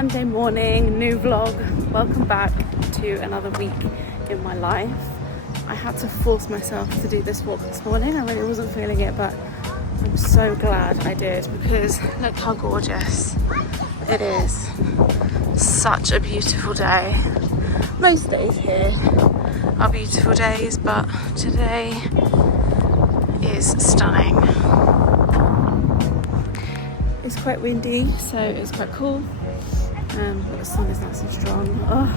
Monday morning, new vlog. Welcome back to another week in my life. I had to force myself to do this walk this morning. I really wasn't feeling it, but I'm so glad I did because look how gorgeous it is. Such a beautiful day. Most days here are beautiful days, but today is stunning. It's quite windy, so it's quite cool. But the sun is nice and strong. Oh,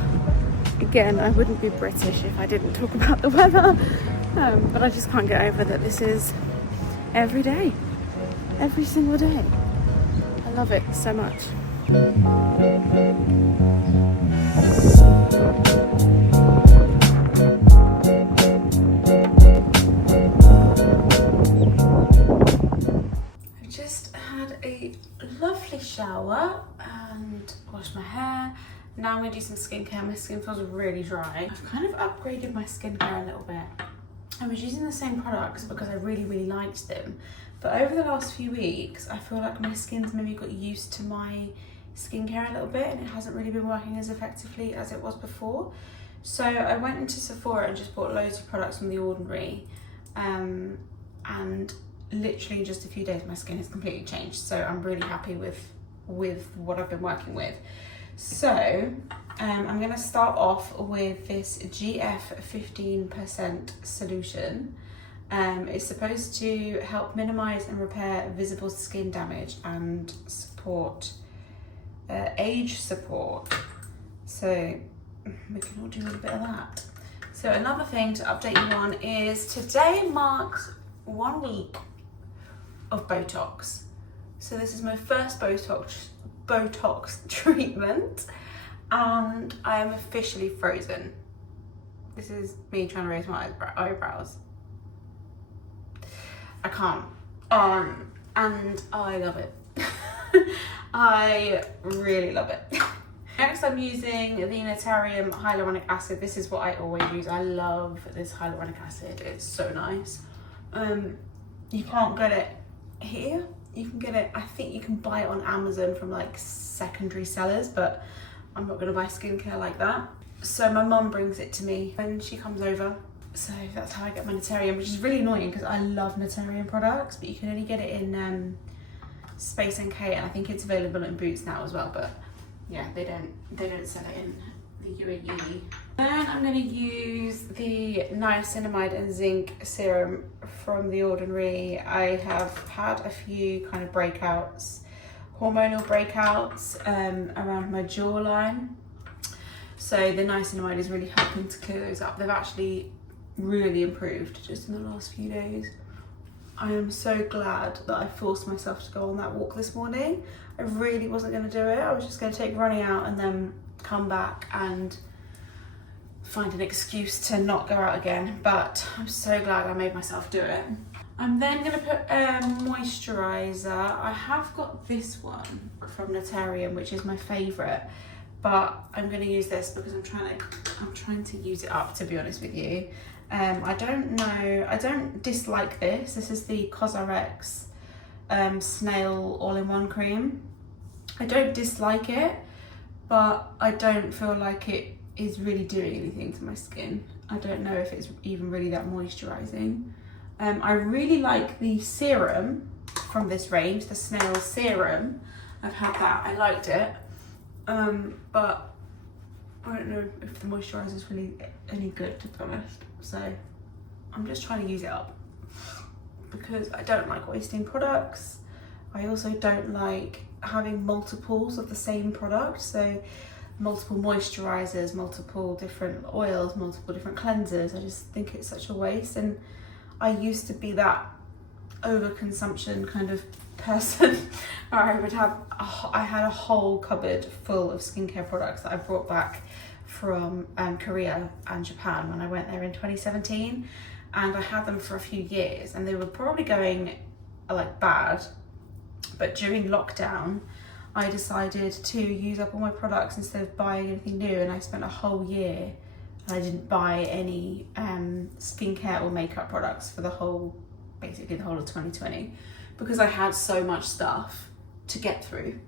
again, I wouldn't be British if I didn't talk about the weather. But I just can't get over that this is every day. Every single day. I love it so much. I just had a lovely shower and washed my hair. Now I'm going to do some skincare. My skin feels really dry. I've kind of upgraded my skincare a little bit. I was using the same products because I really liked them. But over the last few weeks, I feel like my skin's maybe got used to my skincare a little bit and it hasn't really been working as effectively as it was before. So I went into Sephora and just bought loads of products from The Ordinary. And literally in just a few days, my skin has completely changed. So I'm really happy with what I've been working with. So I'm going to start off with this GF 15% solution. It's supposed to help minimize and repair visible skin damage and support age support. So we can all do a little bit of that. So another thing to update you on is today marks 1 week of Botox. So this is my first Botox treatment and I am officially frozen. This is me trying to raise my eyebrows. I can't. And I love it. I really love it. Next I'm using the Natarium hyaluronic acid. This is what I always use. I love this hyaluronic acid. It's so nice. You can't get it here. You can get it, I think you can buy it on Amazon from like secondary sellers, but I'm not gonna buy skincare like that. So my mum brings it to me when she comes over. So that's how I get my Natarium, which is really annoying because I love Natarium products, but you can only get it in Space NK, and I think it's available in Boots now as well, but yeah, they don't sell it in the UAE. Then I'm going to use the niacinamide and zinc serum from The Ordinary. I have had a few kind of breakouts, hormonal breakouts around my jawline. So the niacinamide is really helping to clear those up. They've actually really improved just in the last few days. I am so glad that I forced myself to go on that walk this morning. I really wasn't going to do it. I was just going to take running out and then come back and find an excuse to not go out again, but I'm so glad I made myself do it. I'm then going to put a moisturiser. I have got this one from Natarium, which is my favourite, but I'm going to use this because I'm trying to use it up, to be honest with you. I don't dislike this. This is the CosRx Snail All-in-One Cream. I don't dislike it, but I don't feel like it is really doing anything to my skin. I don't know if it's even really that moisturising. I really like the serum from this range, the Snail Serum. I've had that, I liked it. But I don't know if the moisturiser is really any good, to be honest. So I'm just trying to use it up because I don't like wasting products. I also don't like having multiples of the same product. So multiple moisturisers, multiple different oils, multiple different cleansers. I just think it's such a waste. And I used to be that overconsumption kind of person where I had a whole cupboard full of skincare products that I brought back from Korea and Japan when I went there in 2017, and I had them for a few years and they were probably going like bad, but during lockdown I decided to use up all my products instead of buying anything new, and I spent a whole year and I didn't buy any skincare or makeup products for basically the whole of 2020 because I had so much stuff to get through.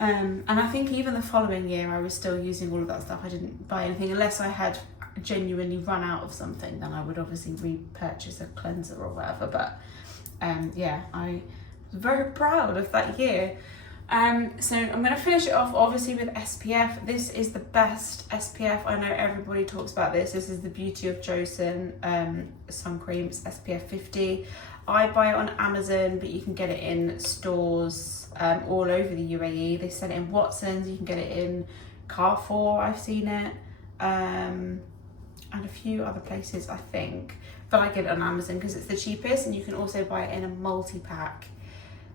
And I think even the following year I was still using all of that stuff. I didn't buy anything unless I had genuinely run out of something, then I would obviously repurchase a cleanser or whatever. But yeah, I was very proud of that year. So I'm going to finish it off obviously with SPF. This is the best SPF. I know everybody talks about this. This is the Beauty of Joseon sun cream. It's SPF 50. I buy it on Amazon, but you can get it in stores all over the UAE. They sell it in Watson's. You can get it in Carrefour, I've seen it, and a few other places, I think. But I get it on Amazon because it's the cheapest, and you can also buy it in a multi-pack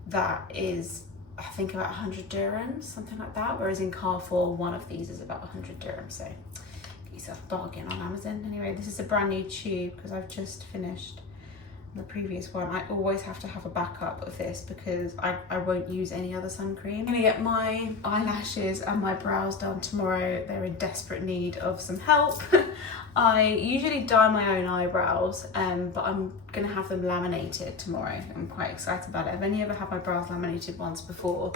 that is, I think, about 100 dirhams, something like that. Whereas in Carrefour, one of these is about 100 dirhams. So get yourself a bargain on Amazon. Anyway, this is a brand new tube because I've just finished the previous one. I always have to have a backup of this because I won't use any other sun cream. I'm gonna get my eyelashes and my brows done tomorrow. They're in desperate need of some help. I usually dye my own eyebrows, but I'm gonna have them laminated tomorrow. I'm quite excited about it. I've only ever had my brows laminated once before,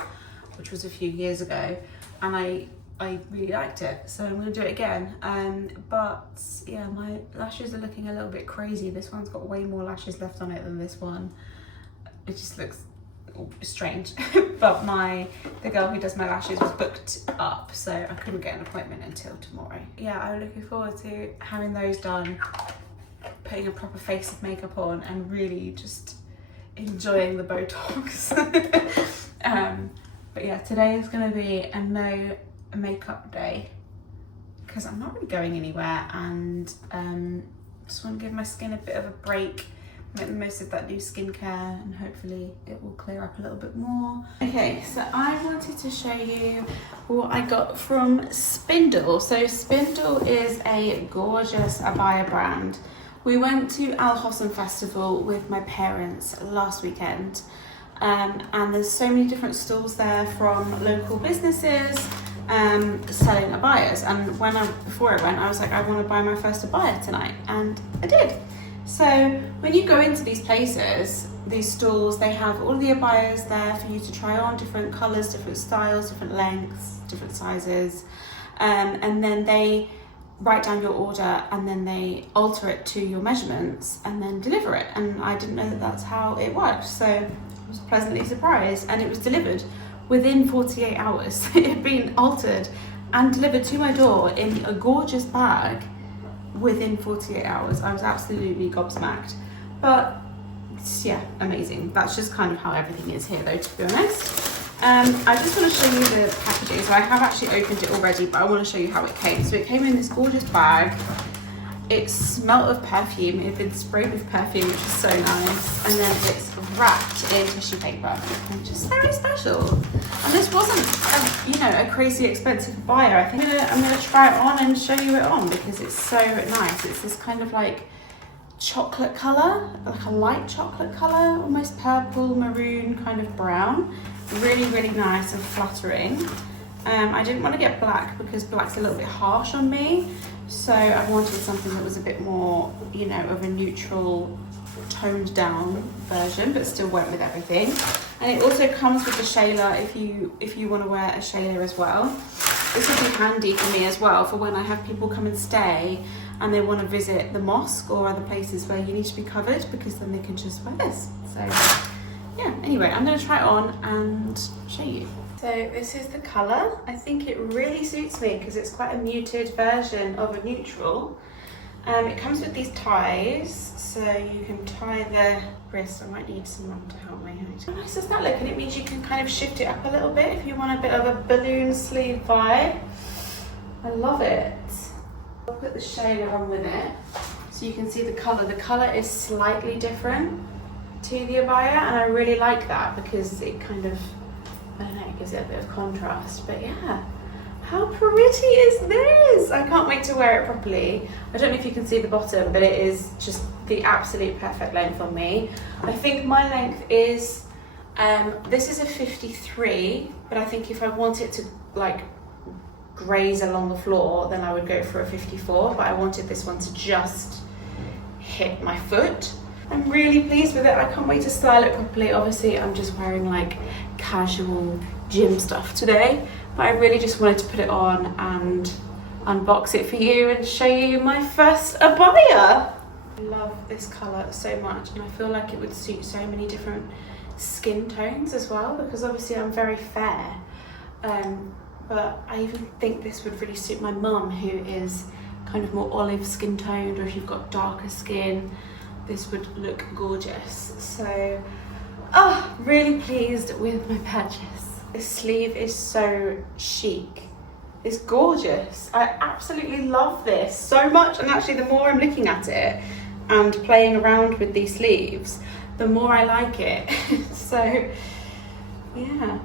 which was a few years ago, and I really liked it, so I'm gonna do it again. But yeah, my lashes are looking a little bit crazy. This one's got way more lashes left on it than this one. It just looks strange. But the girl who does my lashes was booked up, so I couldn't get an appointment until tomorrow. Yeah, I'm looking forward to having those done, putting a proper face of makeup on, and really just enjoying the Botox. But yeah, today is gonna be a no makeup day because I'm not really going anywhere, and just want to give my skin a bit of a break, make the most of that new skincare, and hopefully it will clear up a little bit more. Okay, so I wanted to show you what I got from Spindle. So Spindle is a gorgeous abaya brand. We went to Al Hosn Festival with my parents last weekend, and there's so many different stalls there from local businesses selling abayas. And before I went, I was like, I want to buy my first abaya tonight, and I did. So when you go into these places, these stalls, they have all the abayas there for you to try on, different colours, different styles, different lengths, different sizes, and then they write down your order, and then they alter it to your measurements and then deliver it. And I didn't know that that's how it worked, so I was pleasantly surprised, and it was delivered within 48 hours. It had been altered and delivered to my door in a gorgeous bag within 48 hours. I was absolutely gobsmacked. But yeah, amazing. That's just kind of how everything is here though, to be honest. I just want to show you the packaging. So I have actually opened it already, but I want to show you how it came. So it came in this gorgeous bag. It smelled of perfume. It had been sprayed with perfume, which is so nice. And then it's wrapped in tissue paper, which is very special. And this wasn't a crazy expensive buyer. I think I'm gonna try it on and show you it on because it's so nice. It's this kind of like chocolate color, like a light chocolate color, almost purple, maroon, kind of brown. Really, really nice and flattering. I didn't want to get black because black's a little bit harsh on me. So I wanted something that was a bit more, of a neutral, toned down version, but still went with everything. And it also comes with the shayla if you want to wear a shayla as well. This would be handy for me as well for when I have people come and stay and they want to visit the mosque or other places where you need to be covered, because then they can just wear this. So yeah, anyway, I'm going to try it on and show you. So this is the colour. I think it really suits me because it's quite a muted version of a neutral. It comes with these ties, so you can tie the wrist. I might need someone to help me. How nice does that look? And it means you can kind of shift it up a little bit if you want a bit of a balloon sleeve vibe. I love it. I'll put the shayla on with it so you can see the colour. The colour is slightly different to the abaya, and I really like that because it kind of, I don't know, it gives it a bit of contrast. But yeah, how pretty is this? I can't wait to wear it properly. I don't know if you can see the bottom, but it is just the absolute perfect length on me. I think my length is, this is a 53, but I think if I want it to like graze along the floor, then I would go for a 54, but I wanted this one to just hit my foot. I'm really pleased with it. I can't wait to style it properly. Obviously, I'm just wearing like casual gym stuff today, but I really just wanted to put it on and unbox it for you and show you my first abaya. I love this colour so much, and I feel like it would suit so many different skin tones as well, because obviously I'm very fair, but I even think this would really suit my mum, who is kind of more olive skin toned, or if you've got darker skin, this would look gorgeous. So really pleased with my purchase. This sleeve is so chic. It's gorgeous. I absolutely love this so much, and actually the more I'm looking at it and playing around with these sleeves, the more I like it. So yeah,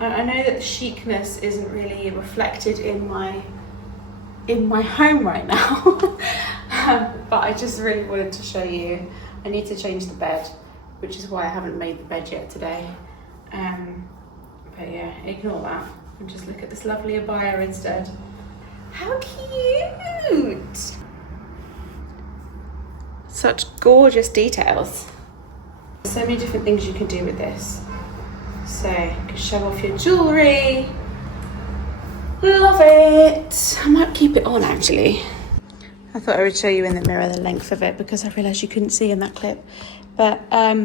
I know that the chicness isn't really reflected in my home right now, but I just really wanted to show you. I need to change the bed, which is why I haven't made the bed yet today. But yeah, ignore that and just look at this lovely abaya instead. How cute! Such gorgeous details. So many different things you can do with this. So you can show off your jewellery. Love it! I might keep it on actually. I thought I would show you in the mirror the length of it, because I realised you couldn't see in that clip. But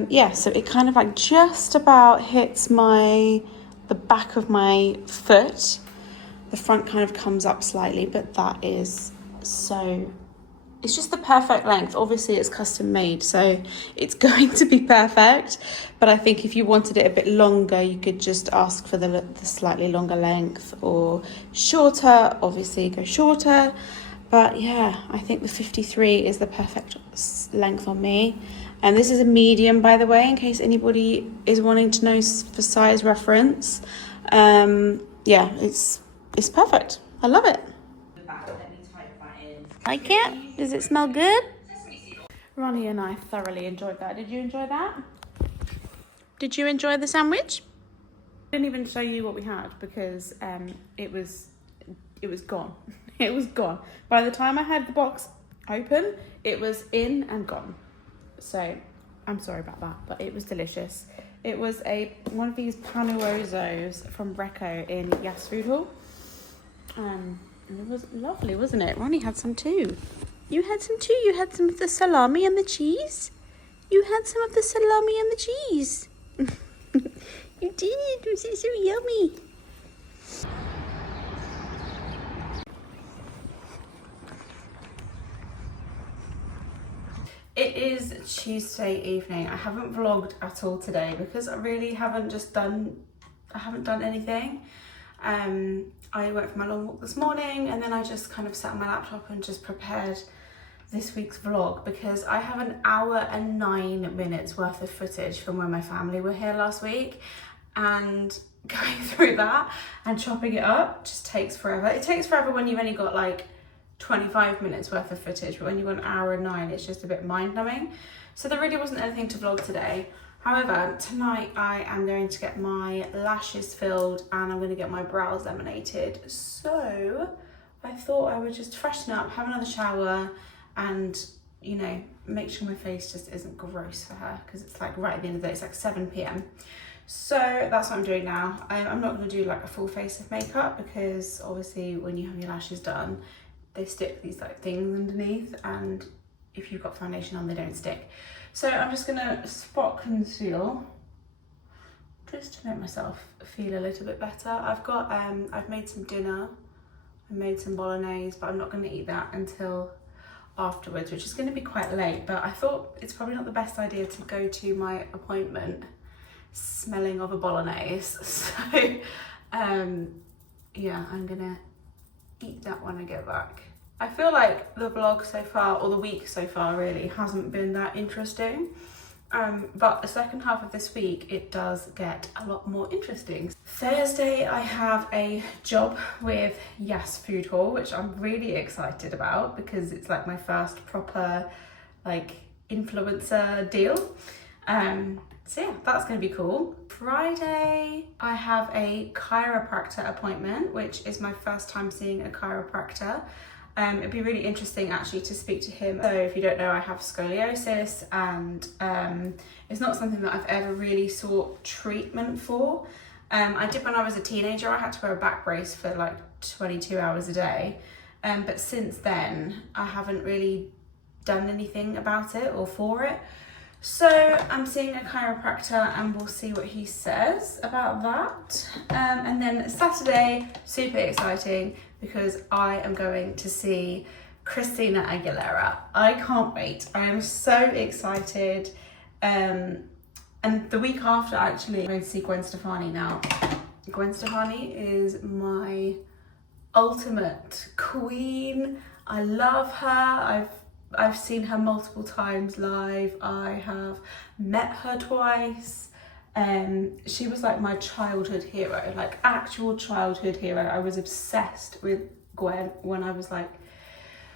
yeah, so it kind of like just about hits the back of my foot. The front kind of comes up slightly, but that is so, it's just the perfect length. Obviously it's custom made, so it's going to be perfect. But I think if you wanted it a bit longer, you could just ask for the slightly longer length, or shorter, obviously go shorter. But yeah, I think the 53 is the perfect length on me. And this is a medium, by the way, in case anybody is wanting to know for size reference. Yeah, it's perfect. I love it. Like it? Does it smell good? Ronnie and I thoroughly enjoyed that. Did you enjoy that? Did you enjoy the sandwich? I didn't even show you what we had, because it was gone. It was gone. By the time I had the box open, it was in and gone. So I'm sorry about that, but it was delicious. It was one of these panuozos from Recco in Yas Food Hall. And it was lovely, wasn't it? Ronnie had some too. You had some too. You had some of the salami and the cheese. You had some of the salami and the cheese. You did. Was it so yummy? It is Tuesday evening. I haven't vlogged at all today because I really haven't done anything. I went for my long walk this morning, and then I just kind of sat on my laptop and just prepared this week's vlog, because I have an hour and 9 minutes worth of footage from when my family were here last week, and going through that and chopping it up just takes forever. It takes forever when you've only got like 25 minutes worth of footage, but when you've got an hour and 9, it's just a bit mind-numbing. So there really wasn't anything to vlog today. However, tonight I am going to get my lashes filled and I'm going to get my brows laminated. So I thought I would just freshen up, have another shower, and, you know, make sure my face just isn't gross for her, because it's like right at the end of the day, it's like 7 p.m. So that's what I'm doing now. I'm not going to do like a full face of makeup, because obviously when you have your lashes done, they stick these like things underneath, and if you've got foundation on, they don't stick. So I'm just gonna spot conceal just to make myself feel a little bit better. I've made some dinner. I made some bolognese, but I'm not gonna eat that until afterwards, which is gonna be quite late. But I thought it's probably not the best idea to go to my appointment smelling of a bolognese. So yeah, I'm gonna eat that when I get back. I feel like the vlog so far, or the week so far really, hasn't been that interesting. But the second half of this week, it does get a lot more interesting. Thursday, I have a job with Yas Food Hall, which I'm really excited about, because it's like my first proper like influencer deal. So yeah, that's gonna be cool. Friday, I have a chiropractor appointment, which is my first time seeing a chiropractor. It'd be really interesting actually to speak to him. So if you don't know, I have scoliosis, and it's not something that I've ever really sought treatment for. I did when I was a teenager. I had to wear a back brace for like 22 hours a day. But since then, I haven't really done anything about it or for it. So I'm seeing a chiropractor and we'll see what he says about that. And then Saturday, super exciting because I am going to see Christina Aguilera. I can't wait. I am so excited. And the week after, actually, I'm going to see Gwen Stefani now. Gwen Stefani is my ultimate queen. I love her. I've seen her multiple times live. I have met her twice. She was like my childhood hero, like actual childhood hero. I was obsessed with Gwen when I was like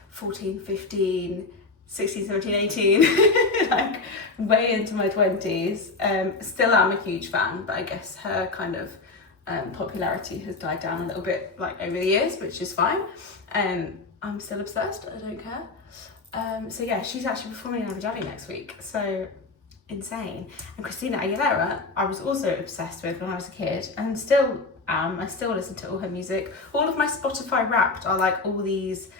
14, 15, 16, 17, 18, like way into my 20s. Still am a huge fan, but I guess her kind of popularity has died down a little bit like over the years, which is fine. I'm still obsessed, I don't care. So yeah, she's actually performing in DHABI next week, so insane. And Christina Aguilera, I was also obsessed with when I was a kid, and still am. I still listen to all her music. All of my Spotify Wrapped are like all these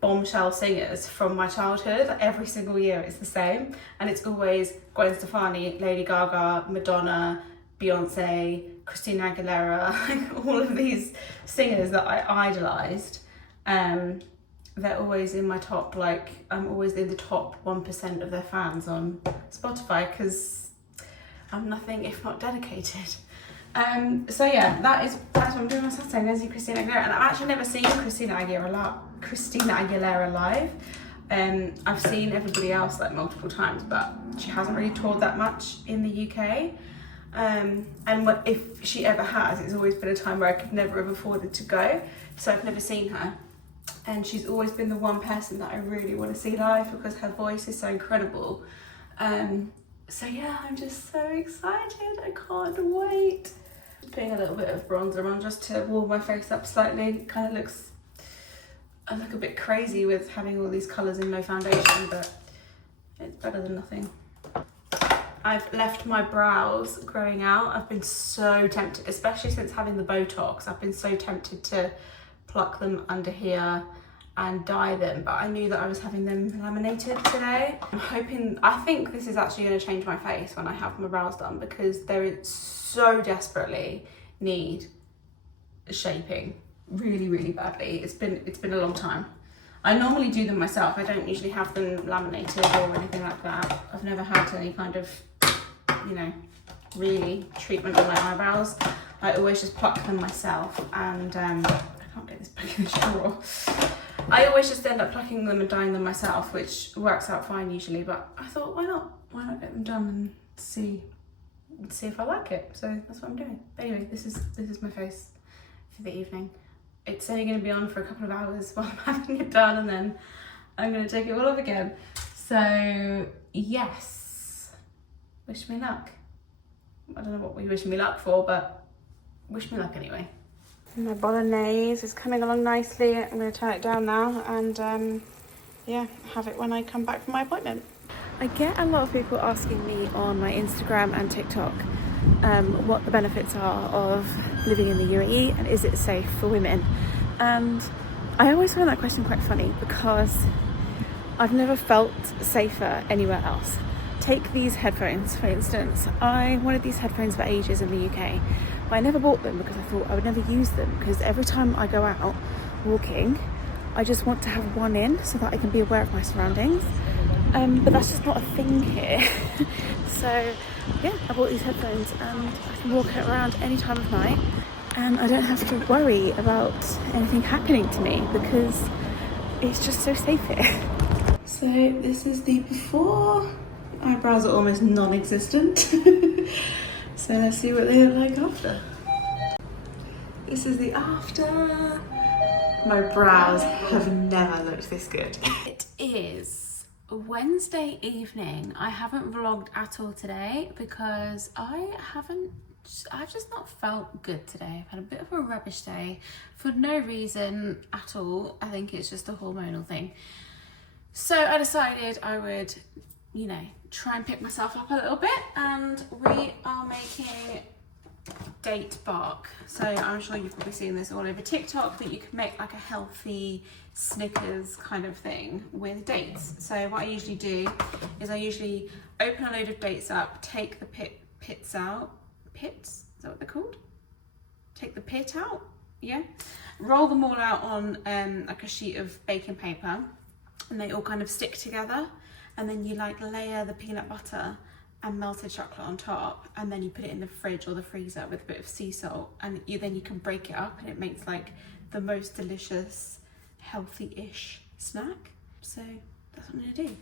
bombshell singers from my childhood. Every single year it's the same, and it's always Gwen Stefani, Lady Gaga, Madonna, Beyonce, Christina Aguilera, all of these singers that I idolised. They're always in my top, like, I'm always in the top 1% of their fans on Spotify because I'm nothing if not dedicated. So yeah, that's what I'm doing on Saturday. I'm going to see Christina Aguilera, and I've actually never seen Christina Aguilera live. I've seen everybody else like multiple times, but she hasn't really toured that much in the UK. And if she ever has, it's always been a time where I could never have afforded to go, so I've never seen her. And she's always been the one person that I really want to see live because her voice is so incredible. So yeah, I'm just so excited. I can't wait. Putting a little bit of bronzer on just to warm my face up slightly. It kind of looks, I look a bit crazy with having all these colours and no foundation, but it's better than nothing. I've left my brows growing out. I've been so tempted, especially since having the Botox. I've been so tempted to pluck them under here and dye them, but I knew that I was having them laminated today. I think this is actually going to change my face when I have my brows done because they so desperately need shaping really, really badly. It's been a long time. I normally do them myself. I don't usually have them laminated or anything like that. I've never had any kind of, you know, really treatment on my eyebrows. I always just pluck them myself, and I can't get this back in the drawer. I always just end up plucking them and dyeing them myself, which works out fine usually, but I thought, why not? Why not get them done and see if I like it? So that's what I'm doing. But anyway, this is my face for the evening. It's only going to be on for a couple of hours while I'm having it done, and then I'm going to take it all off again. So yes, wish me luck. I don't know what we wish me luck for, but wish me luck anyway. My bolognese is coming along nicely. I'm going to turn it down now and yeah, have it when I come back from my appointment. I get a lot of people asking me on my Instagram and TikTok what the benefits are of living in the UAE and is it safe for women. And I always find that question quite funny because I've never felt safer anywhere else. Take these headphones, for instance. I wanted these headphones for ages in the UK, but I never bought them because I thought I would never use them, because every time I go out walking, I just want to have one in so that I can be aware of my surroundings. But that's just not a thing here. So yeah, I bought these headphones and I can walk around any time of night and I don't have to worry about anything happening to me because it's just so safe here. So this is the before. Eyebrows are almost non-existent. So let's see what they look like after. This is the after. My brows have never looked this good. It is Wednesday evening. I haven't vlogged at all today because I've just not felt good today. I've had a bit of a rubbish day for no reason at all. I think it's just a hormonal thing. So I decided I would, you know, try and pick myself up a little bit, and we are making date bark. So I'm sure you've probably seen this all over TikTok, that you can make like a healthy Snickers kind of thing with dates. So what I usually do is I usually open a load of dates up, take the pits out. Pits? Is that what they're called? Take the pit out, yeah. Roll them all out on like a sheet of baking paper, and they all kind of stick together. And then you like layer the peanut butter and melted chocolate on top, and then you put it in the fridge or the freezer with a bit of sea salt, and then you can break it up, and it makes like the most delicious, healthy-ish snack. So that's what I'm gonna do.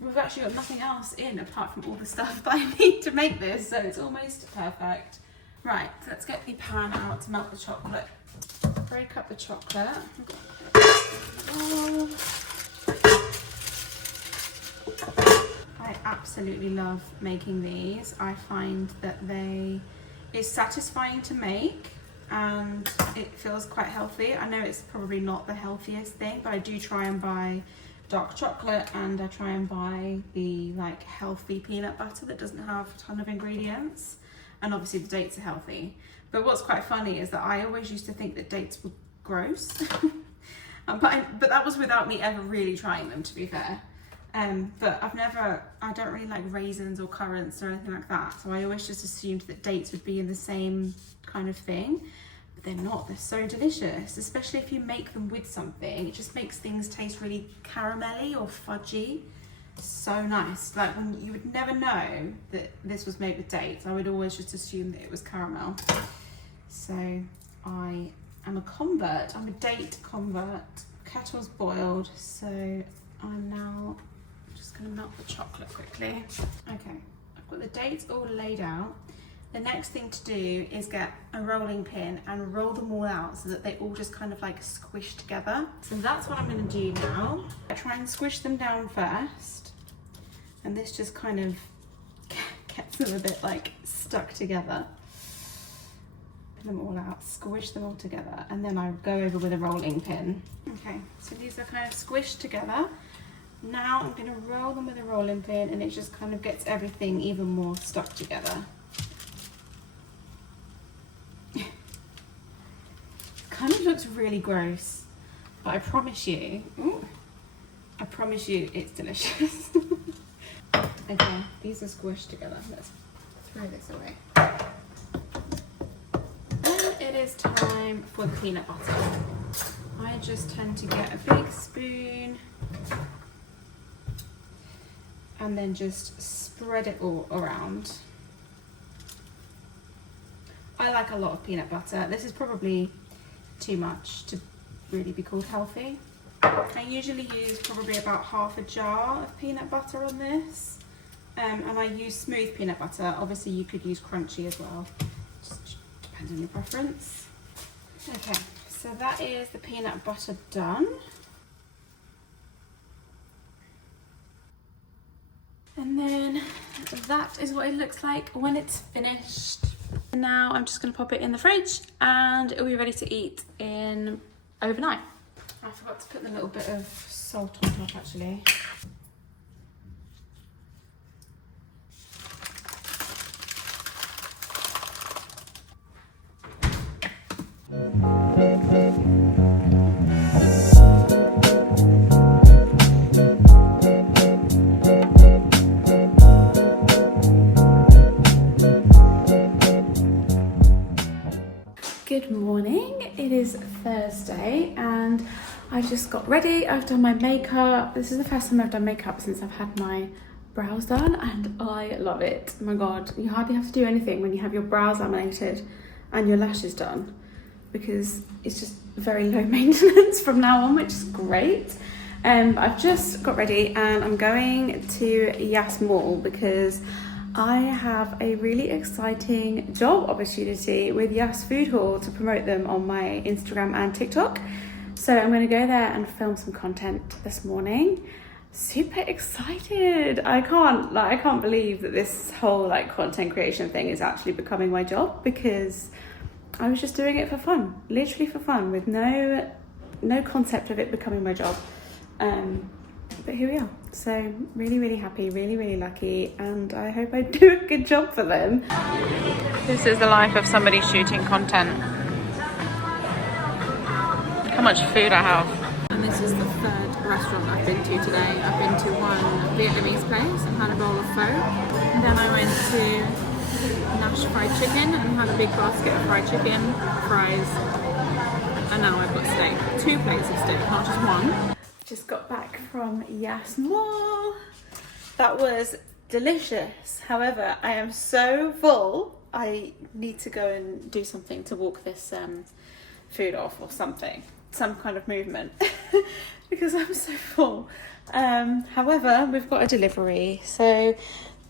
We've actually got nothing else in apart from all the stuff that I need to make this, so it's almost perfect. Right, so let's get the pan out to melt the chocolate. Break up the chocolate. I absolutely love making these. I find that it's satisfying to make, and it feels quite healthy. I know it's probably not the healthiest thing, but I do try and buy dark chocolate, and I try and buy the like healthy peanut butter that doesn't have a ton of ingredients, and obviously the dates are healthy. But what's quite funny is that I always used to think that dates were gross, but that was without me ever really trying them, to be fair. But I don't really like raisins or currants or anything like that, so I always just assumed that dates would be in the same kind of thing, but they're not. They're so delicious, especially if you make them with something. It just makes things taste really caramelly or fudgy. So nice. Like, when you would never know that this was made with dates. I would always just assume that it was caramel. So I am a convert. I'm a date convert. Kettle's boiled, so I'm now just gonna melt the chocolate quickly. Okay, I've got the dates all laid out. The next thing to do is get a rolling pin and roll them all out so that they all just kind of like squish together. So that's what I'm gonna do now. I try and squish them down first, and this just kind of gets them a bit like stuck together. Put them all out, squish them all together, and then I go over with a rolling pin. Okay, so these are kind of squished together. Now I'm going to roll them with a rolling pin, and it just kind of gets everything even more stuck together. Kind of looks really gross, but I promise you it's delicious. Okay, these are squished together. Let's throw this away. And it is time for the peanut butter. I just tend to get a big spoon and then just spread it all around. I like a lot of peanut butter. This is probably too much to really be called healthy. I usually use probably about half a jar of peanut butter on this, and I use smooth peanut butter. Obviously you could use crunchy as well, just depends on your preference. Okay, so that is the peanut butter done. And then that is what it looks like when it's finished. And now I'm just going to pop it in the fridge, and it'll be ready to eat in overnight. I forgot to put the little bit of salt on top actually. Good morning, it is Thursday and I just got ready. I've done my makeup. This is the first time I've done makeup since I've had my brows done, and I love it. Oh my god, you hardly have to do anything when you have your brows laminated and your lashes done, because it's just very low maintenance from now on, which is great. I've just got ready and I'm going to Yas Mall because I have a really exciting job opportunity with Yas Food Hall to promote them on my Instagram and TikTok. So I'm going to go there and film some content this morning. Super excited. I can't believe that this whole content creation thing is actually becoming my job, because I was just doing it for fun, literally for fun, with no concept of it becoming my job. But here we are. So really happy, really lucky, and I hope I do a good job for them. This is the life of somebody shooting content. Look how much food I have. And this is the third restaurant I've been to today. I've been to one Vietnamese place and had a bowl of pho. And then I went to Lash fried chicken and had a big basket of fried chicken, fries, and now I've got steak. 2 plates of steak, not just one. Just got back from Yas Mall. That was delicious. However, I am so full. I need to go and do something to walk this food off or something. Some kind of movement because I'm so full. However, we've got a delivery. So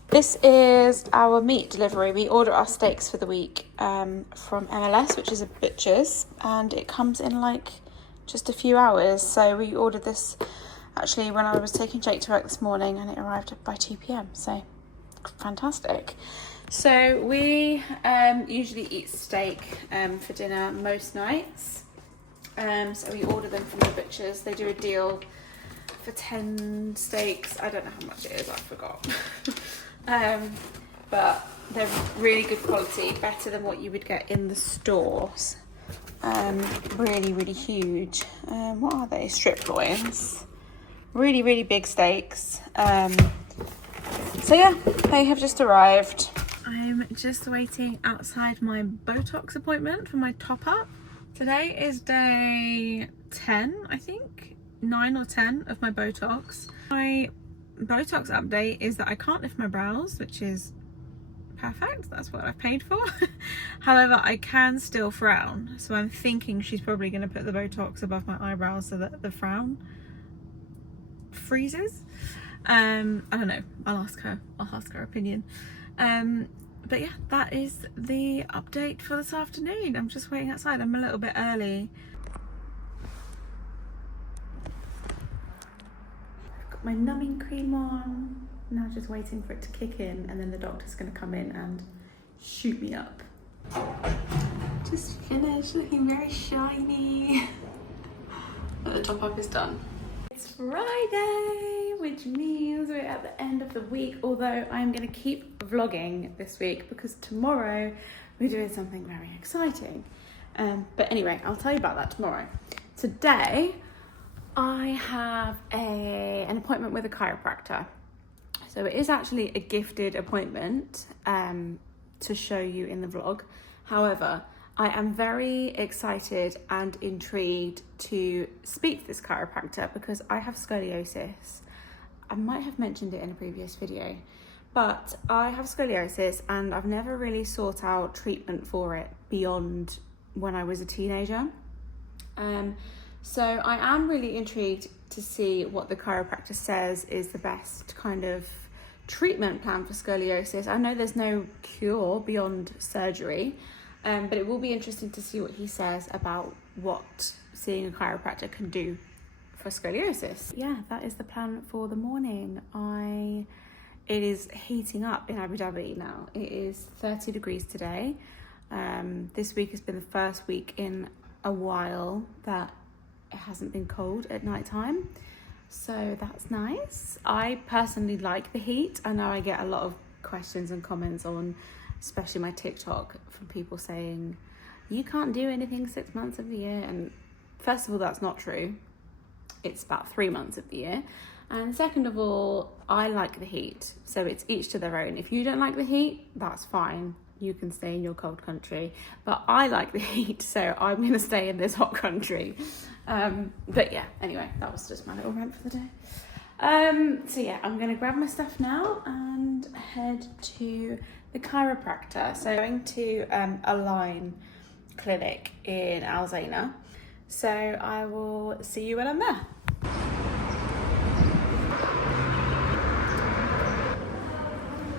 this is our meat delivery. We order our steaks for the week from MLS, which is a butcher's, and it comes in like just a few hours. So we ordered this actually when I was taking Jake to work this morning, and it arrived by 2 p.m. So fantastic. So we usually eat steak for dinner most nights. So we order them from the butchers. They do a deal for 10 steaks. I don't know how much it is, I forgot. But they're really good quality, better than what you would get in the stores. Really huge. What are they? Strip loins. Really big steaks. So yeah, they have just arrived. I'm just waiting outside my Botox appointment for my top up. Today is day 10, I think, 9 or 10 of my Botox. My Botox update is that I can't lift my brows, which is perfect. That's what I've paid for. However, I can still frown. So I'm thinking she's probably going to put the Botox above my eyebrows so that the frown freezes. I don't know. I'll ask her opinion. But yeah, that is the update for this afternoon. I'm just waiting outside. I'm a little bit early. I've got my numbing cream on. Now just waiting for it to kick in, and then the doctor's going to come in and shoot me up. Just finished, looking very shiny. But the top up is done. It's Friday, which means we're at the end of the week, although I'm going to keep vlogging this week because tomorrow we're doing something very exciting. But anyway, I'll tell you about that tomorrow. Today, I have an appointment with a chiropractor. So it is actually a gifted appointment to show you in the vlog. However, I am very excited and intrigued to speak to this chiropractor because I have scoliosis. I might have mentioned it in a previous video, but I have scoliosis and I've never really sought out treatment for it beyond when I was a teenager. So I am really intrigued to see what the chiropractor says is the best kind of treatment plan for scoliosis. I know there's no cure beyond surgery, but it will be interesting to see what he says about what seeing a chiropractor can do for scoliosis. Yeah, that is the plan for the morning. It is heating up in Abu Dhabi now. It is 30 degrees today. This week has been the first week in a while that it hasn't been cold at night time. So that's nice. I personally like the heat. I know I get a lot of questions and comments on, especially my TikTok, from people saying, you can't do anything 6 months of the year. And first of all, that's not true. It's about 3 months of the year. And second of all, I like the heat. So it's each to their own. If you don't like the heat, that's fine. You can stay in your cold country. But I like the heat, so I'm going to stay in this hot country. But yeah, anyway, that was just my little rant for the day. So yeah, I'm going to grab my stuff now and head to the chiropractor. So going to a line clinic in Al Zaina. So I will see you when I'm there.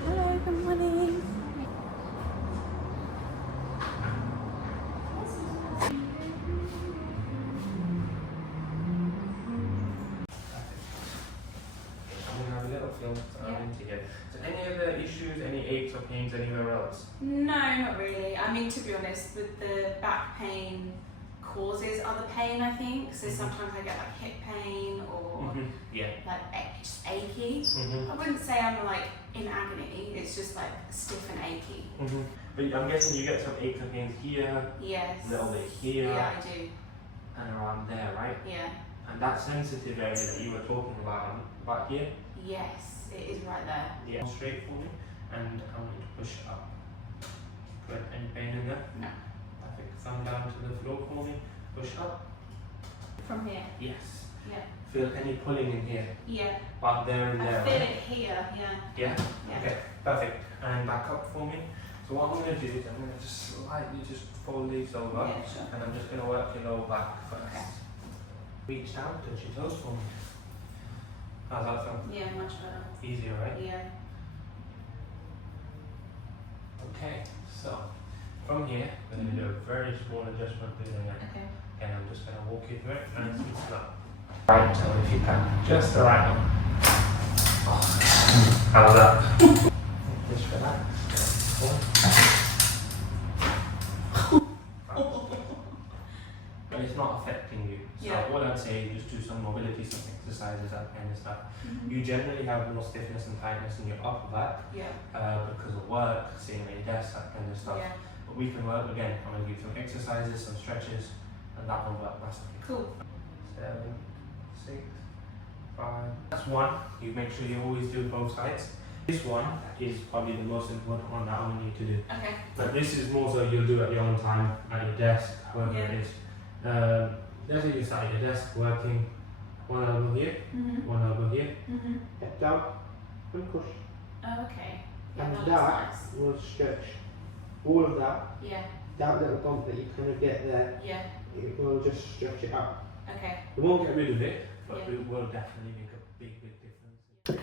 Hello, good morning. So any other issues, any aches or pains anywhere else? No, not really. I mean, to be honest, with the back pain causes other pain, I think. So sometimes I get like hip pain or like just achy. I wouldn't say I'm like in agony. It's just like stiff and achy. But I'm guessing you get some aches and pains here. Yes. A little bit here. Yeah, I do. And around there, right? Yeah. And that sensitive area that you were talking about here? Yes, it is right there. Yeah. Straight for me, and I want you to push up. Good. Any pain in there? No. Perfect. Thumb down to the floor for me. Push up. From here? Yes. Yeah. Feel any pulling in here? Yeah. About there and there. I feel it here, yeah. Yeah? Yeah. Okay, perfect. And back up for me. So what I'm going to do is I'm going to just slightly just fold these over. Yeah, sure. And I'm just going to work your lower back first. Okay. Reach down, touch your toes for me. How's that feel? Yeah, much better. Easier, right? Yeah. Okay, so from here, we're going to do a very small adjustment to the neck. Okay. And I'm just going to walk you through it and it's slow. Right toe if you can. Just the right one. How's that? Just relax. And it's not affecting you. So Yeah. what I'd say is just do some mobility, some exercises, that kind of stuff. You generally have more stiffness and tightness in your upper back Yeah. because of work, sitting at your desk, that kind of stuff. Yeah. But we can work again. I'm going to give you some exercises, some stretches, and that will work massively. Cool. 7, 6, 5. That's one. You make sure you always do both sides. This one is probably the most important one that I want you to do. Okay. But this is more so you'll do at your own time, at your desk, however Yeah. it is. Let's say you start at your desk working. One elbow here, one elbow here. Head down and push. Oh, okay. Yeah, And that that looks nice. will stretch all of that. Yeah. That little bump that you kind of get there, Yeah. it will just stretch it out. Okay. We won't get rid of it, but Yeah. it will definitely make a big difference.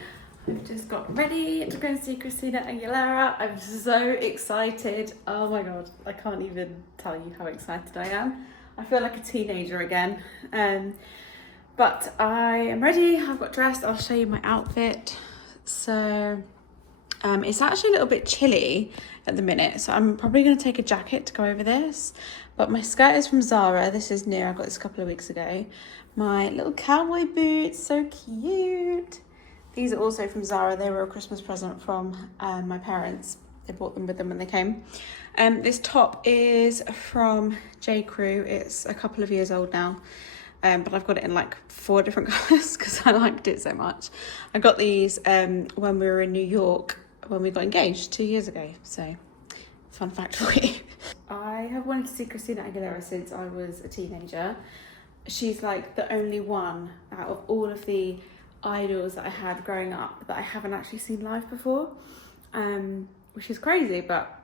I've just got ready to go and see Christina Aguilera. I'm so excited. Oh my god, I can't even tell you how excited I am. I feel like a teenager again. But I am ready. I've got dressed. I'll show you my outfit. So it's actually a little bit chilly at the minute, so I'm probably going to take a jacket to go over this. But my skirt is from Zara. This is new. I got this a couple of weeks ago. My little cowboy boots, so cute. These are also from Zara. They were a Christmas present from my parents. They bought them with them when they came. This top is from J. Crew. It's a couple of years old now. But I've got it in like 4 different colours because I liked it so much. I got these when we were in New York when we got engaged 2 years ago. So, fun fact for you. I have wanted to see Christina Aguilera since I was a teenager. She's like the only one out of all of the idols that I had growing up that I haven't actually seen live before, which is crazy, but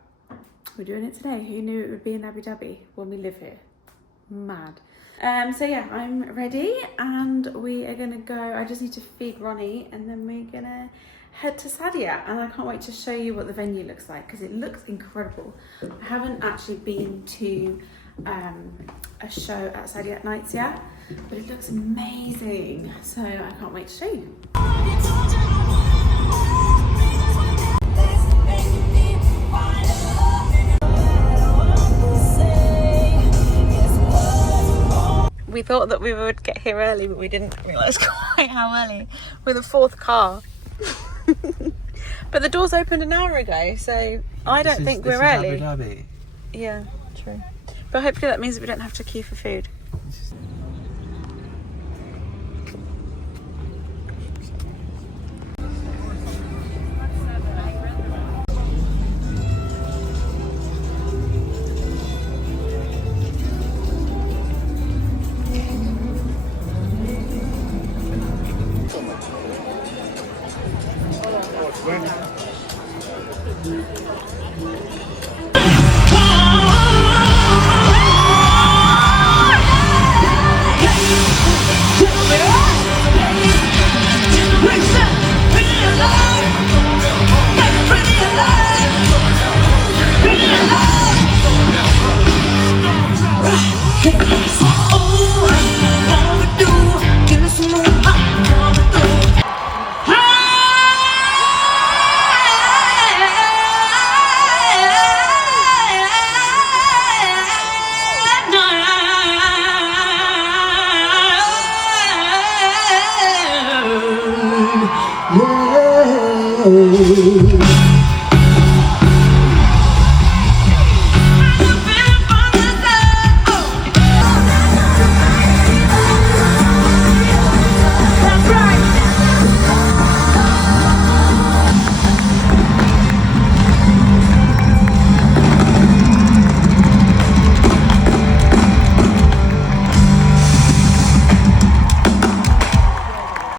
we're doing it today. Who knew it would be in Abu Dhabi when we live here? Mad. So yeah, I'm ready and we are gonna go. I just need to feed Ronnie and then we're gonna head to saadiyat, and I can't wait to show you what the venue looks like because it looks incredible. I haven't actually been to a show at saadiyat nights yet, but it looks amazing, so I can't wait to show you. We thought that we would get here early, but we didn't realise quite how early. We're the 4th car. But the doors opened an hour ago, so I don't think we're early. Abu Dhabi. Yeah, true. But hopefully that means that we don't have to queue for food. love.